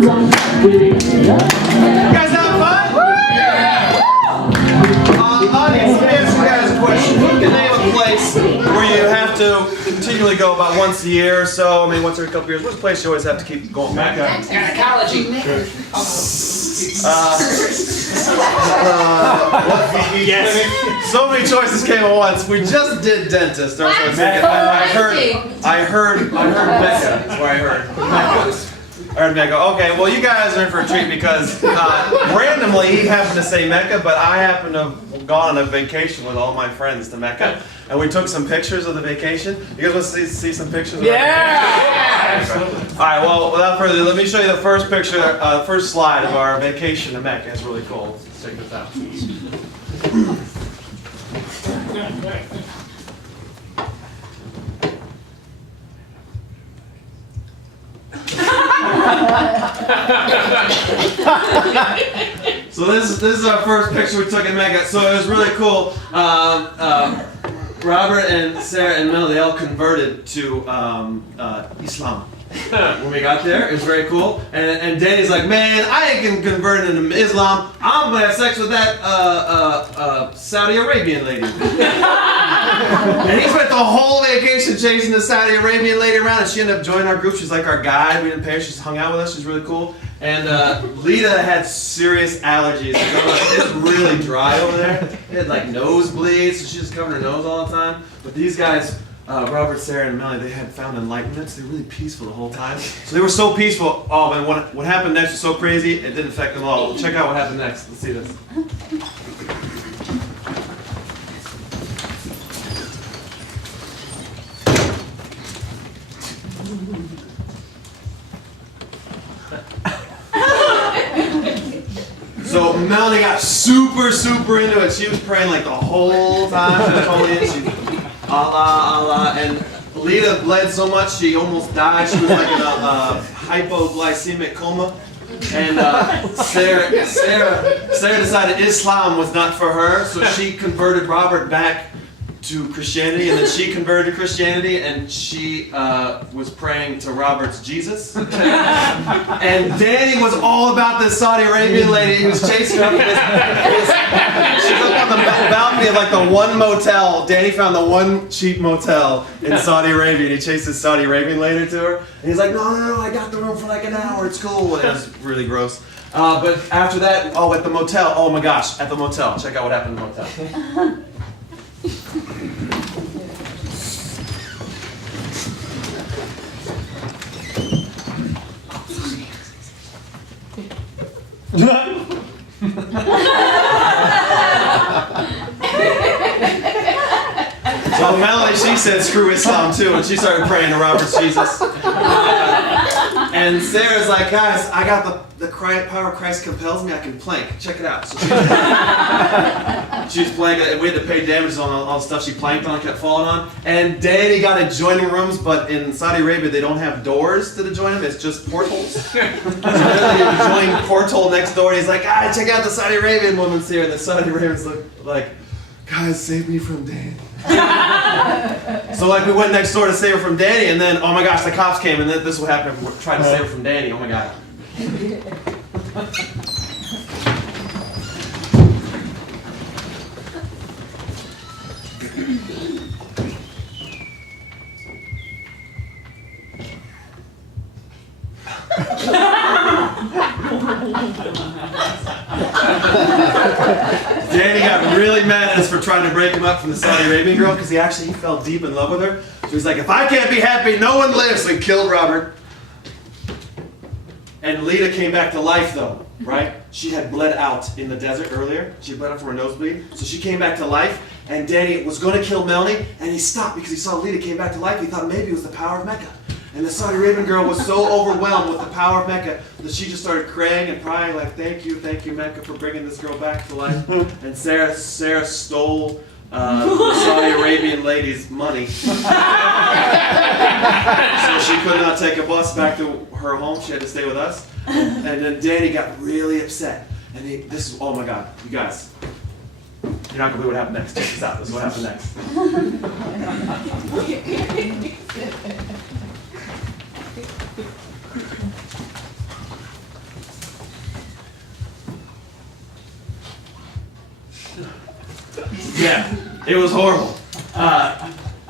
guys have fun? Audience, let me ask you guys a question. Who can name a place where you have to continually go about once a year or so? I mean, once every couple of years. What's a place you always have to keep going back? Gynecology. Yes. So many choices came at once. We just did dentist. Or so I heard Mecca. That's where I heard. I heard Mecca. Okay, well you guys are in for a treat because randomly he happened to say Mecca, but I happened to have gone on a vacation with all my friends to Mecca, and we took some pictures of the vacation. You guys want to see some pictures? Of Yeah! All right. Well, without further ado, let me show you the first picture, first slide of our vacation to Mecca. It's really cool. Let's check this out. So this is our first picture we took in Mecca. So it was really cool. Robert and Sarah and Mel, they all converted to Islam. When we got there, it was very cool. And Danny's like, man, I ain't converted into Islam. I'm gonna have sex with that Saudi Arabian lady. And he spent the whole vacation chasing the Saudi Arabian lady around, and she ended up joining our group. She's like our guide. We didn't pay her. She just hung out with us. She's really cool. And Lita had serious allergies. It was really dry over there. She had like nosebleeds, so she just covered her nose all the time. But these guys, Robert, Sarah, and Melanie, they had found enlightenment. So they were really peaceful the whole time. So they were so peaceful. Oh, and what happened next was so crazy, it didn't affect them at all. Check out what happened next. Let's see this. So Melanie got super into it. She was praying like the whole time. She Allah, Allah, and Lita bled so much she almost died. She was like in a hypoglycemic coma. And Sarah decided Islam was not for her, so she converted Robert back to Christianity, and then she converted to Christianity, and she was praying to Robert's Jesus. And Danny was all about this Saudi Arabian lady. He was chasing her up. She was up on the balcony of like the one motel. Danny found the one cheap motel in Saudi Arabia, and he chased this Saudi Arabian lady to her. And he's like, no, I got the room for like an hour. It's cool. And it was really gross. But after that, at the motel. Oh my gosh, at the motel. Check out what happened in the motel. So Melanie, she said screw Islam too, and she started praying to Robert's Jesus. And Sarah's like, guys, I got the power of Christ compels me, I can plank. Check it out. So she was planking, and we had to pay damages on all the stuff she planked on, kept falling on. And Danny got adjoining rooms, but in Saudi Arabia they don't have doors to the adjoining them, it's just portholes. So literally an adjoining porthole next door, and he's like, check out the Saudi Arabian woman's here. And the Saudi Arabians look like, guys, save me from Danny. So like we went next door to save her from Danny, and then, oh my gosh, the cops came, and then this is what happened if we tried to save her from Danny. Oh my god. Danny got really mad at us for trying to break him up from the Saudi Arabian girl because he fell deep in love with her. So he's like, if I can't be happy, no one lives. So he killed Robert. And Lita came back to life though, right? She had bled out in the desert earlier. She had bled out from her nosebleed. So she came back to life, and Danny was going to kill Melanie, and he stopped because he saw Lita came back to life. He thought maybe it was the power of Mecca. And the Saudi Arabian girl was so overwhelmed with the power of Mecca that she just started praying and crying like, thank you, Mecca, for bringing this girl back to life. And Sarah stole the Saudi Arabian lady's money. So she could not take a bus back to her home. She had to stay with us. And then Danny got really upset. And oh my God, you guys. You're not going to believe what happened next. Check this out. This is what happened next. Yeah, it was horrible.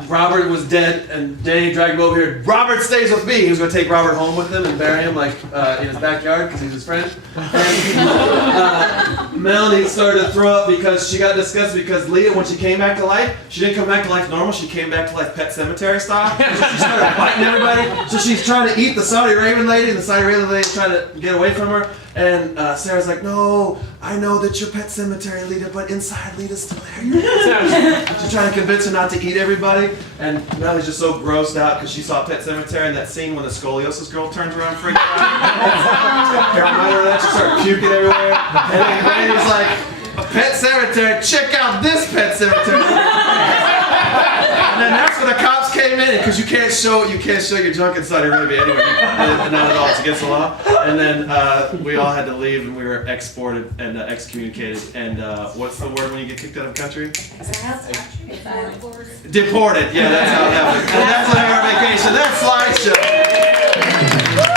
Robert was dead, and Danny dragged him over here. Robert stays with me. He was going to take Robert home with him and bury him like in his backyard because he's his friend. And Melanie started to throw up because she got disgusted because Leah, when she came back to life, she didn't come back to life normal. She came back to life Pet Cemetery style. So she started biting everybody. So she's trying to eat the Saudi Arabian lady, and the Saudi Arabian lady's trying to get away from her. And Sarah's like, no, I know that you're Pet Cemetery, Lita, but inside Lita's still there. She's trying to convince her not to eat everybody. And Melanie's just so grossed out because she saw Pet Cemetery and that scene when the scoliosis girl turns around freaking out. Remember that? She started puking everywhere. And then Randy's like, Pet Cemetery, check out this Pet Cemetery. And then that's when the cops came in because you can't show your junk in Saudi Arabia anyway. Not at all. It's against the law. And then we all had to leave and we were exported and excommunicated. And what's the word when you get kicked out of the country? Deported. Yeah, that's how it happened.